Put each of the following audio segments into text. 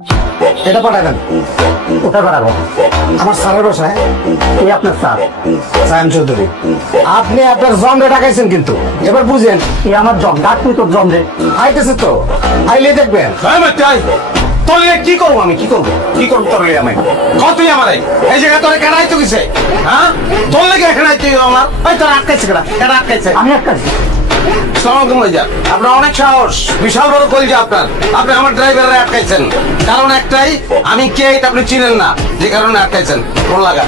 এটা পাঠাবেন, ওটা পাঠাবো। আমার স্যারের বাসায় এই আপনার স্যার সায়ন চৌধুরী, আপনি আপনার জমরে ডাকাইছেন, কিন্তু এবার বুঝেন এই আমার জম ডাক, তুই তোর জমরে আইতেছে তো, আইলে দেখবেন। তোর কি করবো আমি, কি করবো তোর আমি তুই আমার এই জায়গায় তোর কেন আইতো কিসে? হ্যাঁ, তোর লেগে এখানে আইতো আমার, ওই তোর আটকাইছে কেন? কেন আটকাইছে? আমি আটকাইছি। আপনার অনেক সাহস, বিশাল বড় কলিজা আপনার। আপনি আমার ড্রাইভারে আটকাইছেন, কারণ একটাই, আমি কে আপনি চিনেন না, যে কারণে আটকাইছেন। ফোন লাগা।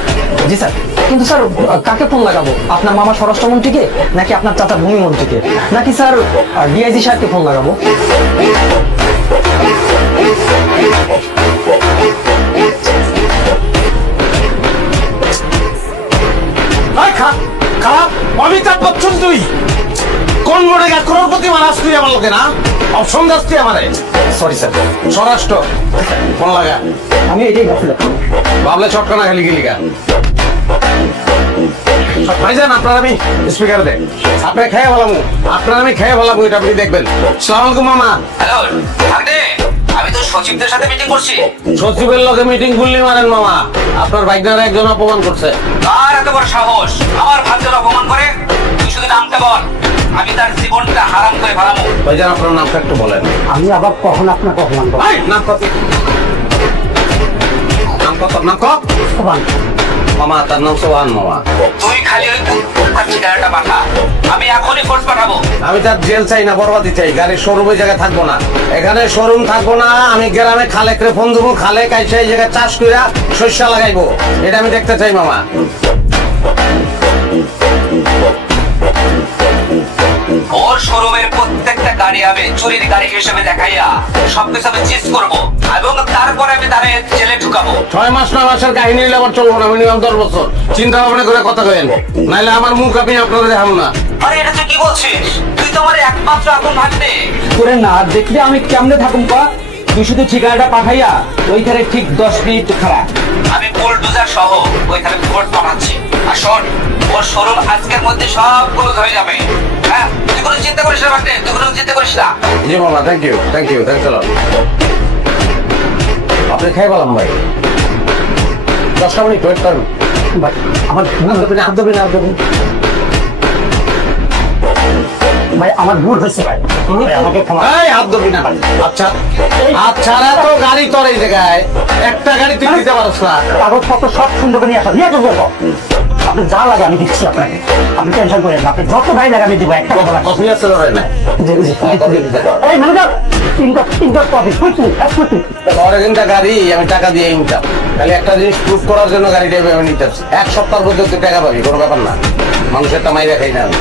জি স্যার, কিন্তু স্যার কাকে ফোন লাগাবো? আপনার মামা স্বরাষ্ট্রমন্ত্রীকে, নাকি আপনার চাচা ভূমিমন্ত্রীকে, নাকি স্যার ডিআইজি সাহেবকে ফোন লাগাবো? অমিতাভ বচ্চন তুই কোন মোড়ে করোড়পতি মারাস তুই আমার লোকে না? অপশন দাস তুই আমারে। Sorry sir. স্বরাষ্ট্র ফোন লাগা। আমি এটাই ভাবছিলাম। ভাবলে ছটকানা খেলি গেলি গা। ভাইজান আপনার আমি স্পিকার দেন, আপনি খেয়ে ভালামু, আপনার আমি খেয়ে ভালামু, এটা আপনি দেখবেন। সালাম আলাইকুম মামা। হ্যালো ঠাকুরে, আমি তো সচিবদের সাথে মিটিং করছি। সচিবের লগে মিটিং করলি মারেন মামা, আপনার ভাইজানরা একজন অপমান করছে। কার এত বড় সাহস আমার ভাগ্যের অপমান করে? তুই শুধু নামটা বল, আমি তার জীবনটা হারাম করে ফেলামু। ভাইজান আপনার নামটা একটু বলেন। আমি আবার কখন আপনাকে অপমান করব? নাম কত? নাম কত? মামা তার নাম সোহান মামা। তুই খালি ওই তার ঠিকানাটা পাঠা, আমি এখনই ফোর্স পাঠাবো। আমি তার জেল চাই না, বরবাদি চাই। গাড়ির শোরুমে জায়গায় থাকবো না, এখানে শোরুম থাকবো না। আমি গ্রামে খালেকরে ফোন দেবো, খালে কাইছে এই জায়গায় চাষ কইরা শস্য লাগাইবো, এটা আমি দেখতে চাই মামা। ওর শোরুমের প্রত্যেকটা গাড়ি আমি চুরির গাড়ি হিসেবে দেখাইয়া সবকিছু আমি চিজ করবো, এবং তারপরে আমি তারে জেলে ঢুকাবো। 6 মাস 9 মাসের কাহিনী হইলে আবার চলবো না, মিনিমাম 10 বছর চিন্তা ভাবনা করে কথা কইেন, নাইলে আমার মুখ আমি আপনাদের দেখাবো না। আরে এটা তুই কি বলছিস? তুই তো আমার একমাত্র আপন ভাগ্নে। করে না দেখলে আমি কেমনে থাকুম পা? তুই শুধু ঠিকানাটা পাঠাইয়া ওইখানে ঠিক 10 মিনিট খারাপ। আমি বুলডোজার সহ ওইখানে ফোর্স পাঠাচ্ছি। আর শোন, ওর শোরুম আজকের মধ্যে সবগুলো হয়ে যাবে। হ্যাঁ, তুই কোনো চিন্তা করিস না ভাগ্নে, তুই কোনো চিন্তা করিস না। জি মামা, থ্যাংক ইউ থ্যাংকস লট। আপনি খাই বললাম ভাই, 10টা মিনিট ওয়েট করেন ভাই। আমার হাত ধরবেন ভাই আমার ভুল হয়েছে ভাই, আমাকে ক্ষমা। হাত ধরবি না। আচ্ছা আচ্ছা, তো গাড়ি তোর এই জায়গায় একটা গাড়ি তুই দিতে পারছ না? কাগজপত্র সব সুন্দর করে নিয়ে আসা, নিয়ে আসবো। আপনি যা লাগে আমি দিচ্ছি আপনাকে, আপনি টেনশন করেন না। আপনি যত গাড়ি লাগে আমি দিব। একটা কথা কফি আছে ধরে না? এই ম্যানেজার, তিনটা কফি পরে কিন্তু গাড়ি আমি টাকা দিয়ে নিতাম, খালি একটা জিনিস প্রুফ করার জন্য গাড়িটা আমি নিতে 1 সপ্তাহের মধ্যে তুই টাকা পাবি, কোনো ব্যাপার না। মানুষের টামাই দেখাই না আমি।